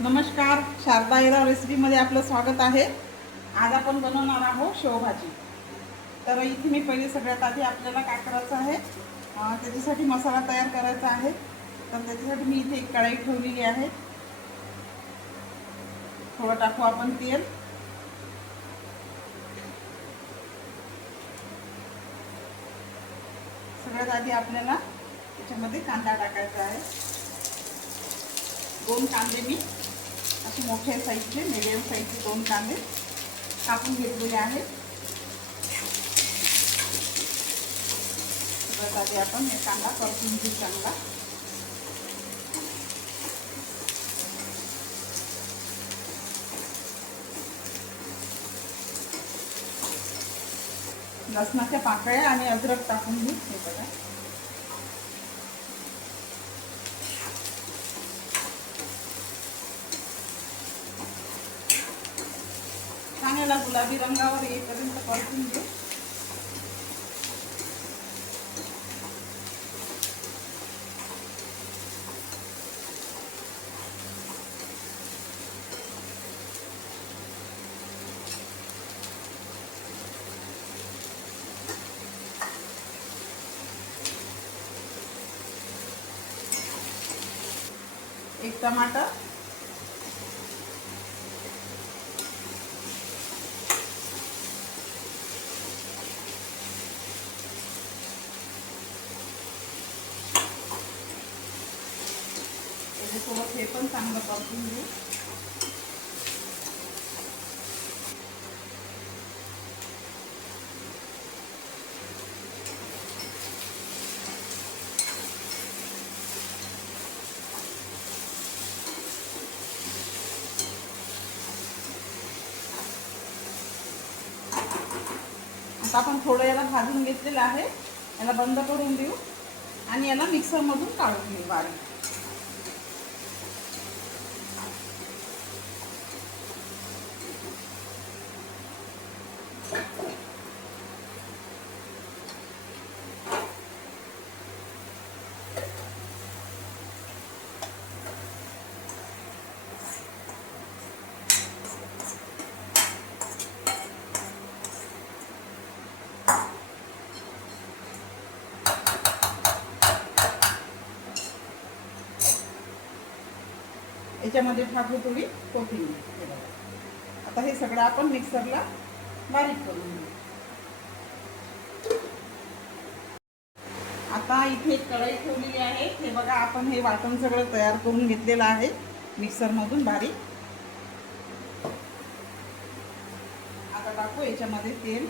नमस्कार, शारदा येराव रेसिपीमध्ये आपलं स्वागत आहे। आज आपण बनवणार आहोत शेवभाजी। तर इथे मी पहिले सगळ्यात आधी आपल्याला काय करायचं आहे, त्याच्यासाठी मसाला तयार करायचा आहे। तर त्याच्यासाठी मी इथे एक कढई ठेवलेली आहे। थोडं टाकू आपण तेल। सगळ्यात आधी आपल्याला त्याच्यामध्ये कांदा टाकायचा आहे। 2 कांदे मी असे मोठ्या साईजचे, मीडियम साईजचे 2 कांदे कापून घेतलेले आहेत। सगळ्यात आधी आपण हे कांदा परतून घेऊ चांगला। लसणाच्या पाकळ्या आणि अद्रक टाकून घेऊ। हे बघा, छान याला गुलाबी रंगावर येईपर्यंत परतून घेऊ। एक टमाटर, थोडं हे पण चांगलं परतून घेऊ। आता आपण थोडं याला भाजून घेतलेलं आहे। याला बंद करून देऊ आणि याला मिक्सर मधून काढून घेऊ बारीक। याच्यामध्ये टाकू थोडी कोथिंबीर। आता हे सगळं आपण मिक्सरला बारीक करून घेऊ। आता इथे एक कढई ठेवलेली आहे। हे बघा, आपण हे वाटण सगळं तयार करून घेतलेलं आहे मिक्सर मधून बारीक। आता टाकू याच्यामध्ये तेल।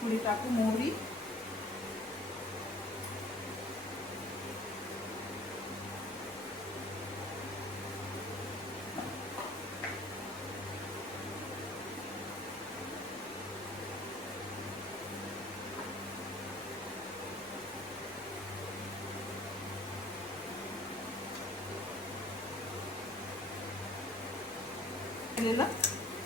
थोडी टाकू मोहरी,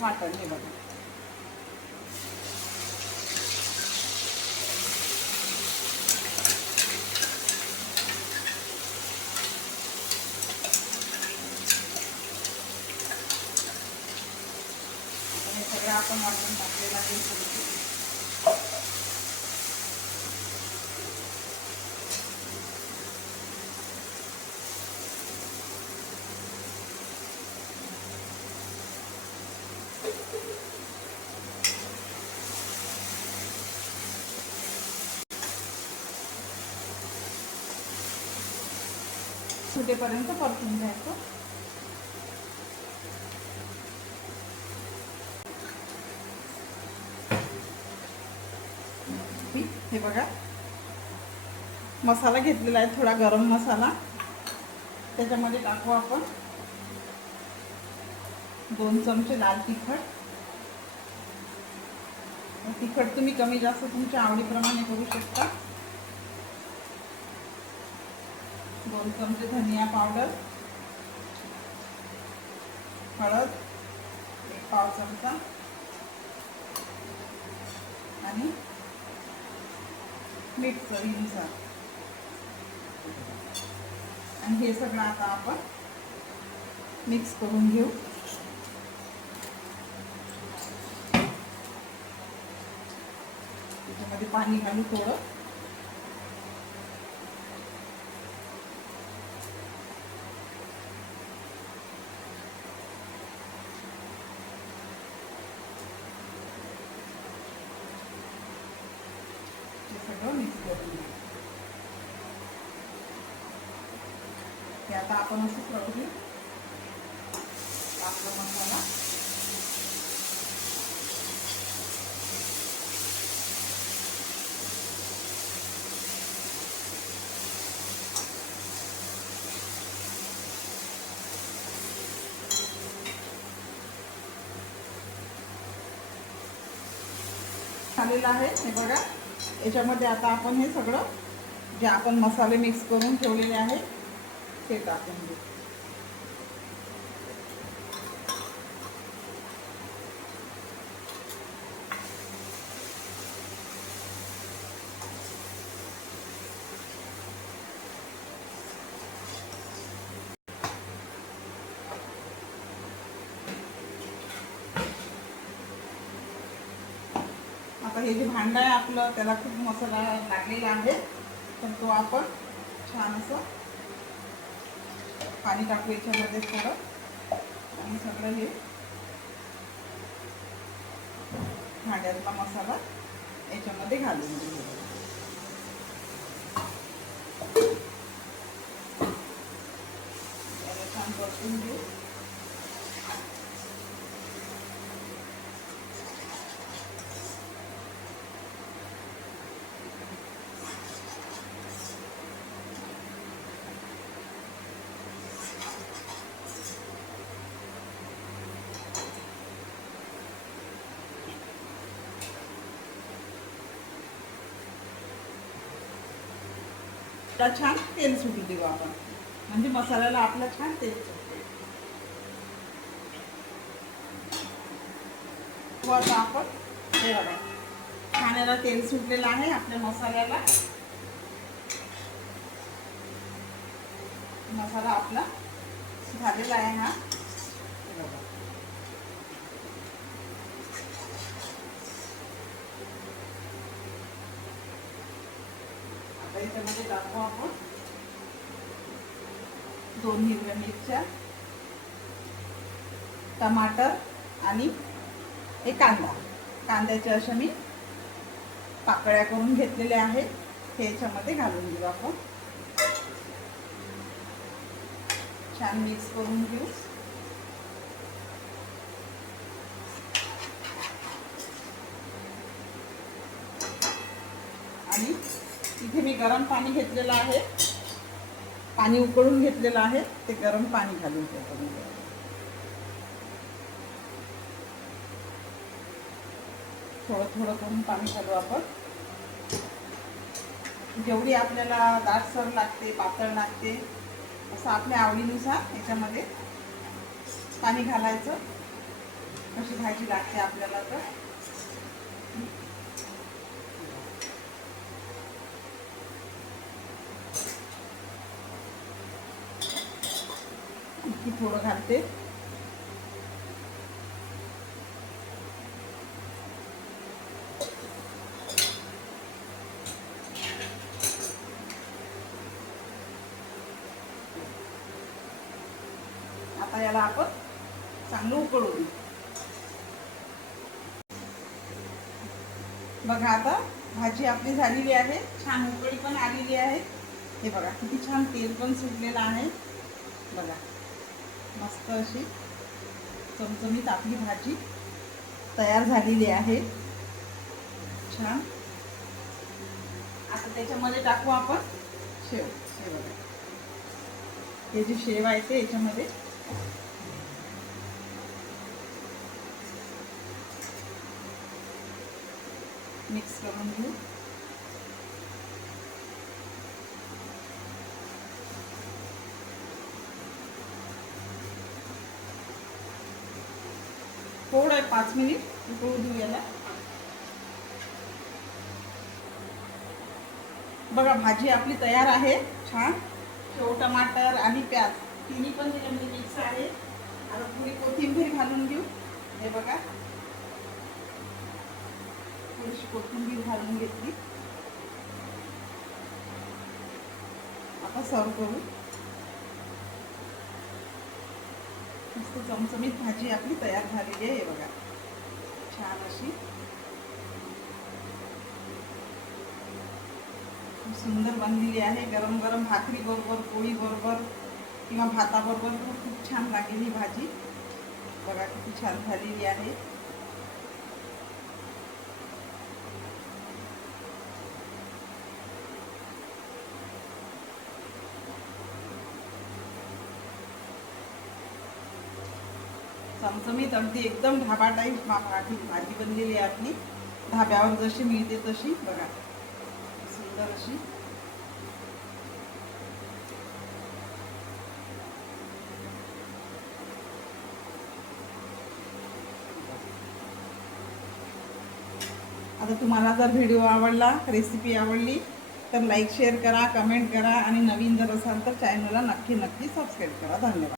वाटण। हे बघा, सगळं आपण वाटून टाकलेलं आहे। सुटेपर्यंत परतून घ्यायचं। हे बघा, मसाला घेतलेला आहे थोडा गरम मसाला। त्याच्यामध्ये टाकू आपण 2 चमचे लाल तिखट। तिखट तुम्ही कमी जास्त तुमच्या आवडीप्रमाणे करू शकता। 2 चमचे धनिया पावडर, हळद 1 पाव चमचा आणि मीठ चवीनुसार. आणि हे सगळं आता आपण मिक्स करून घेऊ. त्याच्यामध्ये पाणी घालू थोडं. सगळं मिक्स करून घेऊ. ते आता आपण असं करू घेऊ आपला मसाला. झालेलं आहे हे बघा. याच्यामध्ये आता आपण हे सगळं जे आपण मसाले मिक्स करून ठेवलेले आहे ते टाकून घेऊ. आता हे जे भांडं आहे आपलं त्याला खूप मसाला लागलेला आहे, तर तो आपण छान असं पाणी टाकू याच्यामध्ये थोडं आणि सगळं हे भांड्यातला मसाला याच्यामध्ये घालून घेऊ. छान परतून घेऊ. छान तेल सुटू देऊ आपण, म्हणजे मसाल्याला आपला छान तेल सुटते. आता आपण हे बघा खाण्याला तेल सुटलेलं आहे आपल्या मसाल्याला. मसाला आपला झालेला आहे हा. याच्यामध्ये टाकू आपण 2 हिरव्या मिरच्या, टमाटर आणि एक कांदा. कांद्याच्या अशा मी पाकळ्या करून घेतलेल्या आहेत. हे याच्यामध्ये घालून घेऊ आपण. छान मिक्स करून घेऊ. आणि इथे मी गरम पाणी घेतलेलं आहे, पाणी उकळून घेतलेलं आहे, ते गरम पाणी घालून ठेवतो. थोडं थोडं करून पाणी घालू आपण. जेवढी आपल्याला दाटसर लागते पातळ लागते असं आपल्या आवडीनुसार याच्यामध्ये पाणी घालायचं. कशी भाजी लागते आपल्याला तर इतकी थोडं घालते. आता याला आपण चांगलं उकळू देऊ. बघा आता भाजी आपली झालेली आहे, छान उकळी पण आलेली आहे. हे बघा किती छान तेल पण सुटलेलं आहे. बघा मस्त अशी चमचमीत आपली भाजी तयार झालेली आहे. छान. आता त्याच्यामध्ये टाकू आपण शेव. हे बघा हे जी शेव आहे ते याच्यामध्ये मिक्स करून घेऊ. थोडं आहे 5 मिनिट उकळू देऊ याला. बघा भाजी आपली तयार आहे. छान शेव टमाटर आणि प्याज तिन्ही पण त्याच्यामध्ये मिक्स आहे. आता थोडी कोथिंबीर घालून घेऊ. हे बघा थोडीशी कोथिंबीर घालून घेतली. आता सर्व करू. मस्त चमचमीत भाजी आपली तयार झालेली आहे. हे बघा छान अशी सुंदर बनलेली आहे. गरम गरम भाकरी बरोबर, पोळी बरोबर किंवा भाताबरोबर खूप छान लागेल ही भाजी. बघा किती छान झालेली आहे. चमचमीत अगदी एकदम ढाबा टाईप भाजी बनलेली आहे आपली. ढाब्यावर जशी मिळते तशी. बघा सुंदर अशी. आता तुम्हाला जर व्हिडिओ आवडला, रेसिपी आवडली तर लाईक शेअर करा, कमेंट करा आणि नवीन जर असाल तर चॅनलला नक्की सबस्क्राईब करा. धन्यवाद.